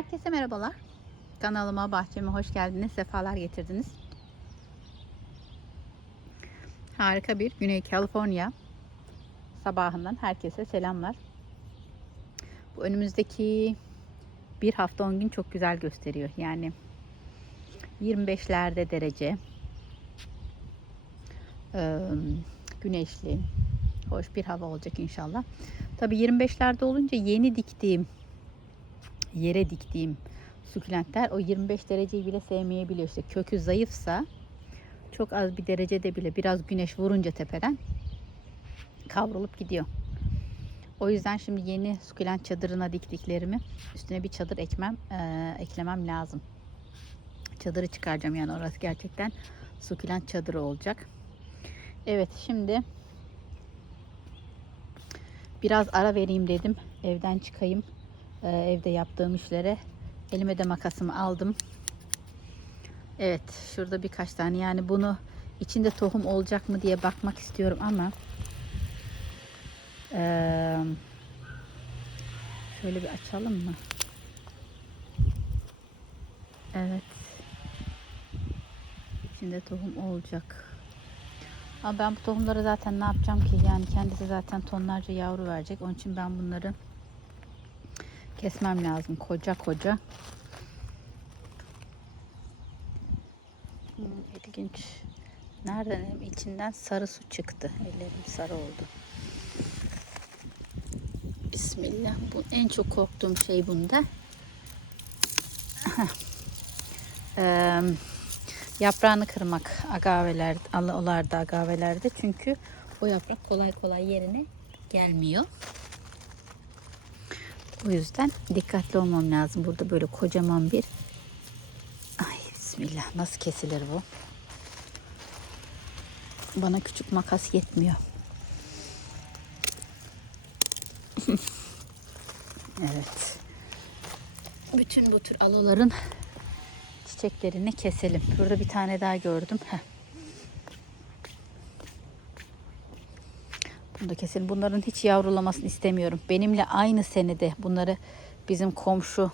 Herkese merhabalar. Kanalıma, bahçeme hoş geldiniz. Sefalar getirdiniz. Harika bir Güney Kaliforniya sabahından herkese selamlar. Bu önümüzdeki bir hafta 10 gün çok güzel gösteriyor. Yani 25'lerde derece. Ee, güneşli. Hoş bir hava olacak inşallah. Tabii 25'lerde olunca yeni diktiğim yere diktiğim sukulentler o 25 dereceyi bile sevmeyebiliyor. İşte kökü zayıfsa çok az bir derecede bile biraz güneş vurunca tepeden kavrulup gidiyor. O yüzden şimdi yeni sukulent çadırına diktiklerimi üstüne bir çadır ekmem, e, eklemem lazım. Çadırı çıkaracağım yani orası gerçekten sukulent çadırı olacak. Evet şimdi biraz ara vereyim dedim. Evden çıkayım. Ee, evde yaptığım işlere. Elime de makasımı aldım. Evet şurada birkaç tane yani bunu içinde tohum olacak mı diye bakmak istiyorum ama ee, şöyle bir açalım mı? Evet. İçinde tohum olacak. Ama ben bu tohumları zaten ne yapacağım ki? Yani kendisi zaten tonlarca yavru verecek. Onun için ben bunları kesmem lazım. Koca koca. Hmm, ilginç. Nereden? içinden sarı su çıktı. Ellerim sarı oldu. Bismillah. Bu en çok korktuğum şey bunda. Yaprağını kırmak agaveler, alalarda agavelerde çünkü o yaprak kolay kolay yerine gelmiyor. O yüzden dikkatli olmam lazım. Burada böyle kocaman bir Ay bismillah nasıl kesilir bu? Bana küçük makas yetmiyor. evet. Bütün bu tür aloların çiçeklerini keselim. Burada bir tane daha gördüm. Heh. Bunu keselim. Bunların hiç yavrulamasını istemiyorum. Benimle aynı senede bunları bizim komşu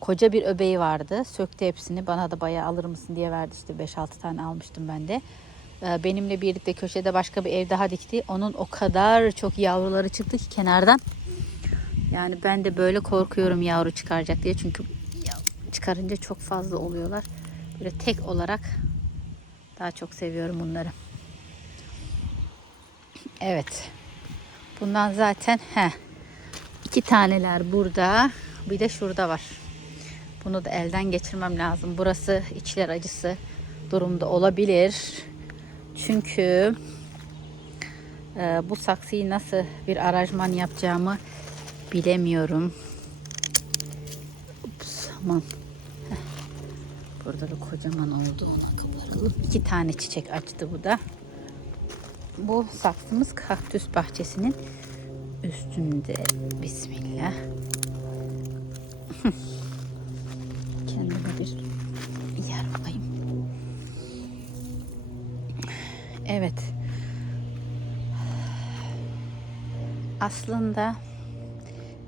koca bir öbeği vardı. Söktü hepsini. Bana da bayağı alır mısın diye verdi. İşte 5-6 tane almıştım ben de. Ee, Benimle birlikte köşede başka bir ev daha dikti. Onun o kadar çok yavruları çıktı ki kenardan. Yani ben de böyle korkuyorum yavru çıkaracak diye. Çünkü çıkarınca çok fazla oluyorlar. Böyle tek olarak daha çok seviyorum bunları. Evet. Bundan zaten he, iki taneler burada. Bir de şurada var. Bunu da elden geçirmem lazım. Burası içler acısı durumda olabilir. Çünkü e, bu saksıyı nasıl bir aranjman yapacağımı bilemiyorum. Ups, aman. Burada da kocaman oldu ona kabaralım. İki tane çiçek açtı bu da. Bu saksımız kaktüs bahçesinin üstünde. Bismillah. Kendime bir yer bulayım. Evet. Aslında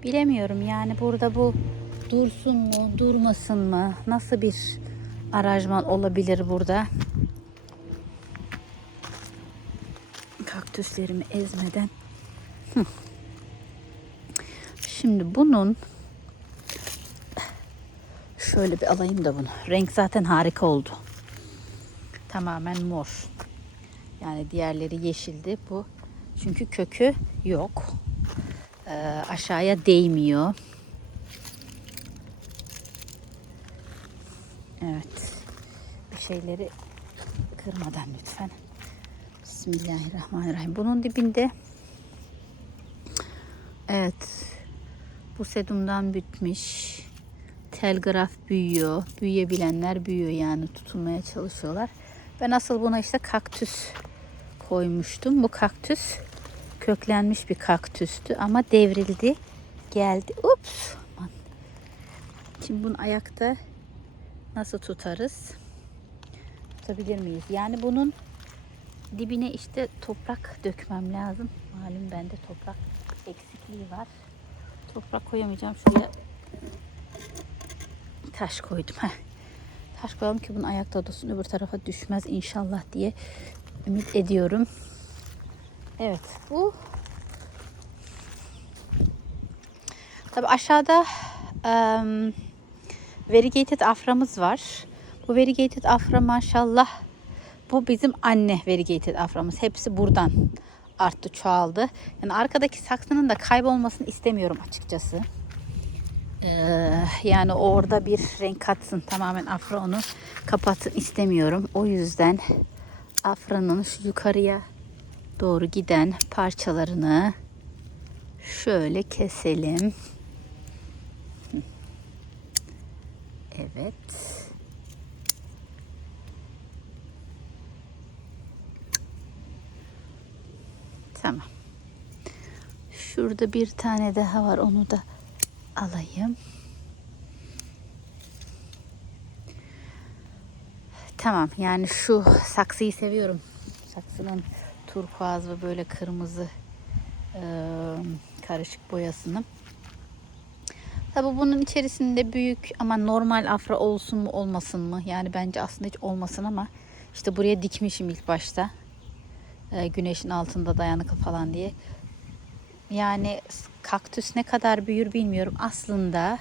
bilemiyorum yani burada bu dursun mu, durmasın mı? Nasıl bir aranjman olabilir burada? Kaktüslerimi ezmeden. Şimdi bunun şöyle bir alayım da bunu. Renk zaten harika oldu. Tamamen mor. Yani diğerleri yeşildi. Bu çünkü kökü yok. Ee, aşağıya değmiyor. Evet. Bir şeyleri kırmadan lütfen. Bismillahirrahmanirrahim. Bunun dibinde evet bu sedumdan bitmiş. Telgraf büyüyor. Büyüyebilenler büyüyor yani tutunmaya çalışıyorlar. Ben asıl buna işte kaktüs koymuştum. Bu kaktüs köklenmiş bir kaktüstü ama devrildi. Geldi. Ups. Aman. Şimdi bunu ayakta nasıl tutarız? Tutabilir miyiz? Yani bunun dibine işte toprak dökmem lazım. Malum bende toprak eksikliği var. Toprak koyamayacağım. Şuraya taş koydum. Taş koyalım ki bunun ayakta dursun öbür tarafa düşmez inşallah diye ümit ediyorum. Evet bu Tabi aşağıda um, variegated aframız var. Bu variegated afra maşallah bu bizim anne variegated aframız. Hepsi buradan arttı, çoğaldı. Yani arkadaki saksının da kaybolmasını istemiyorum açıkçası. Ee, yani orada bir renk katsın. Tamamen afra onu kapatsın istemiyorum. O yüzden afranın şu yukarıya doğru giden parçalarını şöyle keselim. Evet. Tamam. Şurada bir tane daha var. Onu da alayım. Tamam. Yani şu saksıyı seviyorum. Saksının turkuaz ve böyle kırmızı e, karışık boyasını. Tabi bunun içerisinde büyük ama normal afra olsun mu olmasın mı? Yani bence aslında hiç olmasın ama işte buraya dikmişim ilk başta. Ee, güneşin altında dayanıklı falan diye. Yani kaktüs ne kadar büyür bilmiyorum. Aslında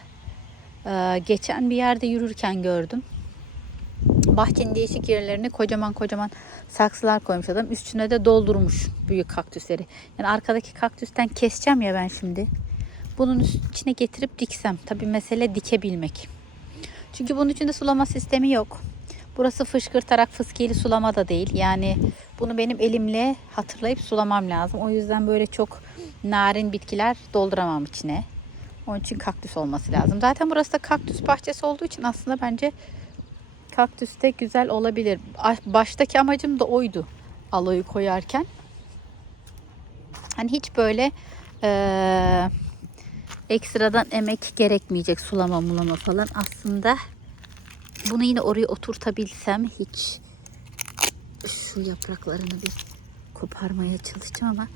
e, geçen bir yerde yürürken gördüm. Bahçenin değişik yerlerine kocaman kocaman saksılar koymuş adam. Üstüne de doldurmuş büyük kaktüsleri. Yani arkadaki kaktüsten keseceğim ya ben şimdi bunun içine getirip diksem. Tabi mesele dikebilmek. Çünkü bunun içinde sulama sistemi yok. Burası fışkırtarak fıskiyeli sulama da değil. Yani bunu benim elimle hatırlayıp sulamam lazım. O yüzden böyle çok narin bitkiler dolduramam içine. Onun için kaktüs olması lazım. Zaten burası da kaktüs bahçesi olduğu için aslında bence kaktüs de güzel olabilir. Baştaki amacım da oydu. Aloyu koyarken. Hani hiç böyle ee, ekstradan emek gerekmeyecek sulama mulama falan. Aslında bunu yine oraya oturtabilsem hiç şu yapraklarını bir koparmaya çalışacağım ama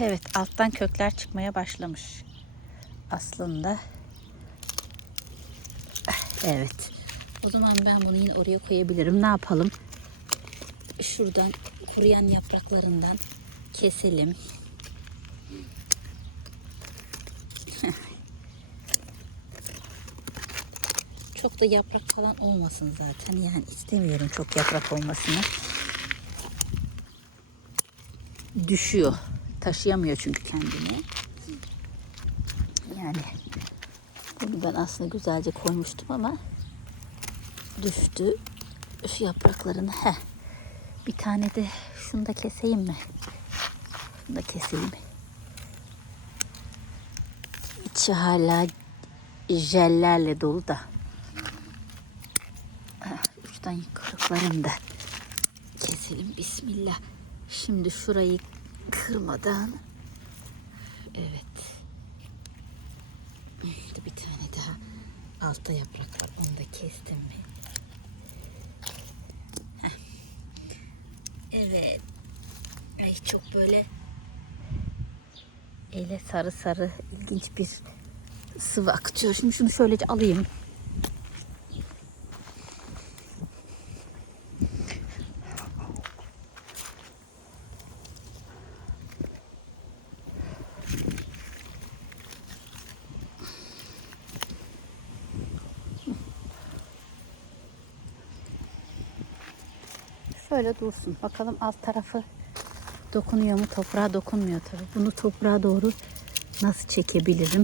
evet alttan kökler çıkmaya başlamış aslında. Evet. O zaman ben bunu yine oraya koyabilirim. Ne yapalım? Şuradan kuruyan yapraklarından keselim. Çok da yaprak falan olmasın zaten. Yani istemiyorum çok yaprak olmasını. Düşüyor. Taşıyamıyor çünkü kendini. Yani bunu ben aslında güzelce koymuştum ama düştü. Şu yapraklarını. Heh. Bir tane de şunu da keseyim mi? Şunu da keseyim. İçi hala jellerle dolu da. Uçtan kırıklarını da keselim. Bismillah. Şimdi şurayı kırmadan evet. Bir tane daha altta yaprak var. Onu da kestim mi? Evet. Ay çok böyle ele sarı sarı ilginç bir sıvı akıtıyor. Şimdi şunu şöylece alayım. Şöyle dursun. Bakalım alt tarafı dokunuyor mu? Toprağa dokunmuyor tabii. Bunu toprağa doğru nasıl çekebilirim?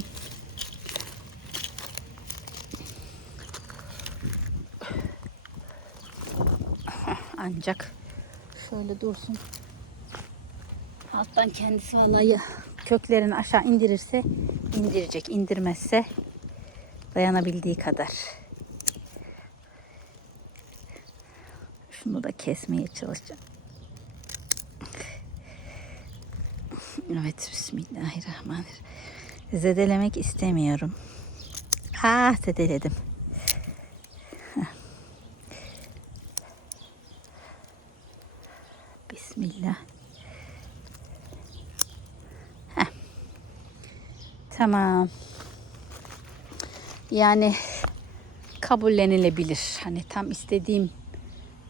Ancak şöyle dursun. Alttan kendisi vallahi köklerini aşağı indirirse indirecek. indirmezse dayanabildiği kadar. Şunu da kesmeye çalışacağım. Evet Bismillahirrahmanirrahim. Zedelemek istemiyorum. Ah zedeledim. Bismillah. Tamam. Yani kabullenilebilir. Hani tam istediğim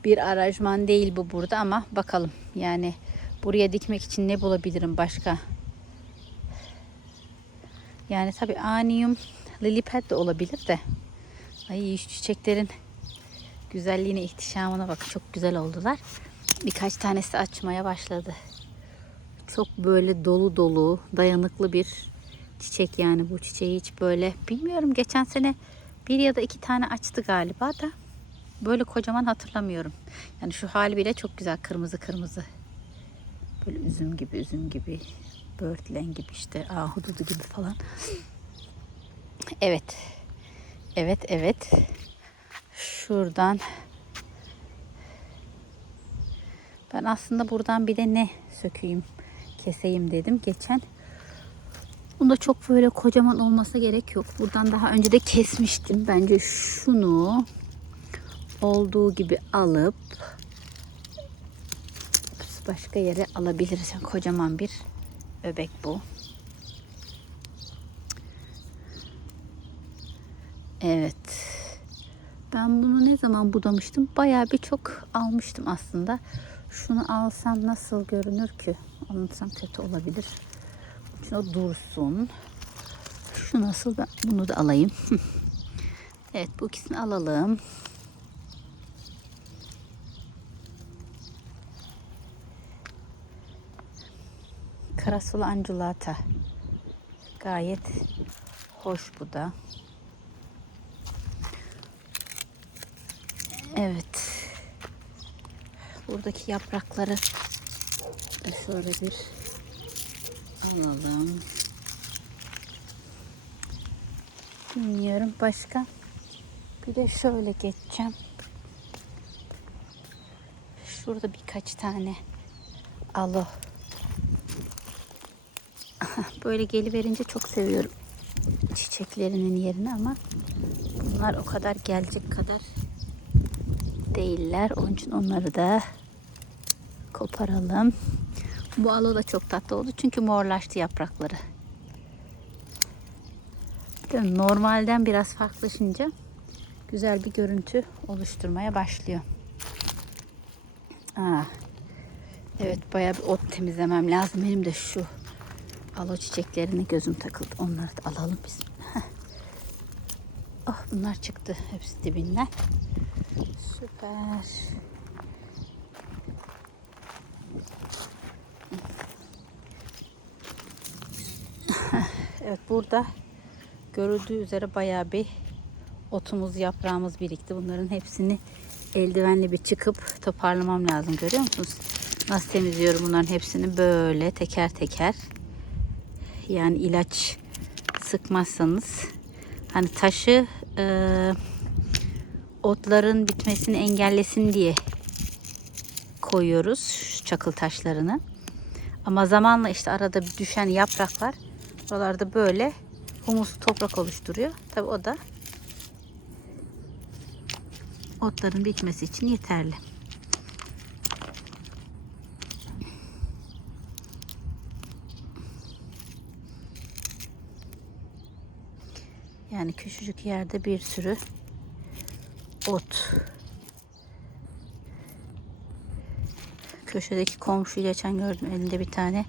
bir aranjman değil bu burada ama bakalım. Yani buraya dikmek için ne bulabilirim başka? Yani tabi anium lilipad de olabilir de. Ay şu çiçeklerin güzelliğine, ihtişamına bak. Çok güzel oldular. Birkaç tanesi açmaya başladı. Çok böyle dolu dolu, dayanıklı bir çiçek yani bu çiçeği hiç böyle bilmiyorum geçen sene bir ya da iki tane açtı galiba da böyle kocaman hatırlamıyorum. Yani şu hali bile çok güzel kırmızı kırmızı. Böyle üzüm gibi üzüm gibi börtlen gibi işte ahududu gibi falan. Evet. Evet evet. Şuradan ben aslında buradan bir de ne sökeyim keseyim dedim geçen. Bunda çok böyle kocaman olması gerek yok. Buradan daha önce de kesmiştim. Bence şunu olduğu gibi alıp başka yere alabiliriz. Kocaman bir öbek bu. Evet. Ben bunu ne zaman budamıştım? Bayağı bir çok almıştım aslında. Şunu alsam nasıl görünür ki? Anlatsam kötü olabilir. O dursun. Şu nasıl? Ben bunu da alayım. evet bu ikisini alalım. Karasula anculata. Gayet hoş bu da. Evet. Buradaki yaprakları şöyle bir alalım. Bilmiyorum başka. Bir de şöyle geçeceğim. Şurada birkaç tane alo. Böyle geliverince çok seviyorum çiçeklerinin yerini ama bunlar o kadar gelecek kadar değiller. Onun için onları da koparalım. Bu alo da çok tatlı oldu çünkü morlaştı yaprakları. Normalden biraz farklılaşınca güzel bir görüntü oluşturmaya başlıyor. Aa, evet bayağı bir ot temizlemem lazım. Benim de şu alo çiçeklerine gözüm takıldı. Onları da alalım biz. Heh. Oh bunlar çıktı hepsi dibinden. Süper. Evet burada görüldüğü üzere bayağı bir otumuz yaprağımız birikti. Bunların hepsini eldivenle bir çıkıp toparlamam lazım. Görüyor musunuz? Nasıl temizliyorum bunların hepsini böyle teker teker. Yani ilaç sıkmazsanız hani taşı e, otların bitmesini engellesin diye koyuyoruz çakıl taşlarını. Ama zamanla işte arada düşen yapraklar buralarda böyle humuslu toprak oluşturuyor. Tabi o da otların bitmesi için yeterli. Yani küçücük yerde bir sürü ot. Köşedeki komşuyu geçen gördüm elinde bir tane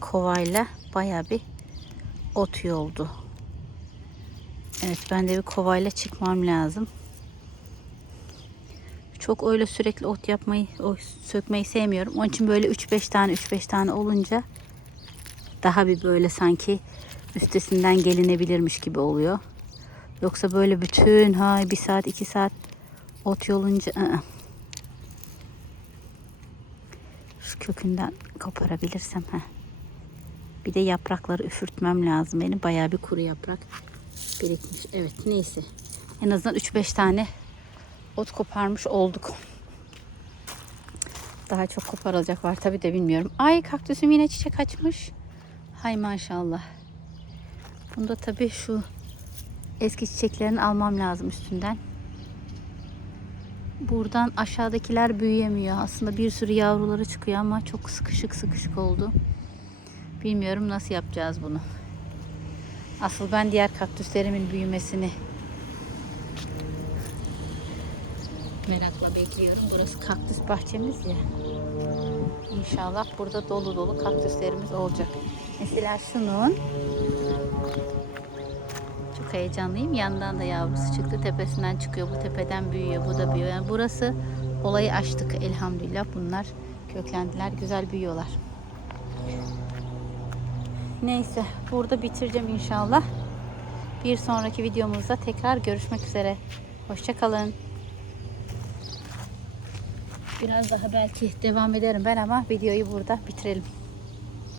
kovayla baya bir ot yoldu. Evet ben de bir kovayla çıkmam lazım. Çok öyle sürekli ot yapmayı, o sökmeyi sevmiyorum. Onun için böyle 3-5 tane 3-5 tane olunca daha bir böyle sanki üstesinden gelinebilirmiş gibi oluyor. Yoksa böyle bütün hay bir saat iki saat ot yolunca ı -ı. şu kökünden koparabilirsem heh. bir de yaprakları üfürtmem lazım. Benim bayağı bir kuru yaprak birikmiş. Evet neyse. En azından 3-5 tane ot koparmış olduk. Daha çok koparılacak var tabi de bilmiyorum. Ay kaktüsüm yine çiçek açmış. Hay maşallah bunda tabi şu eski çiçeklerini almam lazım üstünden. Buradan aşağıdakiler büyüyemiyor. Aslında bir sürü yavruları çıkıyor ama çok sıkışık sıkışık oldu. Bilmiyorum nasıl yapacağız bunu. Asıl ben diğer kaktüslerimin büyümesini merakla bekliyorum. Burası kaktüs bahçemiz ya. İnşallah burada dolu dolu kaktüslerimiz olacak. Mesela şunun çok heyecanlıyım. Yandan da yavrusu çıktı. Tepesinden çıkıyor. Bu tepeden büyüyor. Bu da büyüyor. Yani burası olayı açtık elhamdülillah. Bunlar köklendiler. Güzel büyüyorlar. Neyse. Burada bitireceğim inşallah. Bir sonraki videomuzda tekrar görüşmek üzere. Hoşçakalın. Biraz daha belki devam ederim ben ama videoyu burada bitirelim.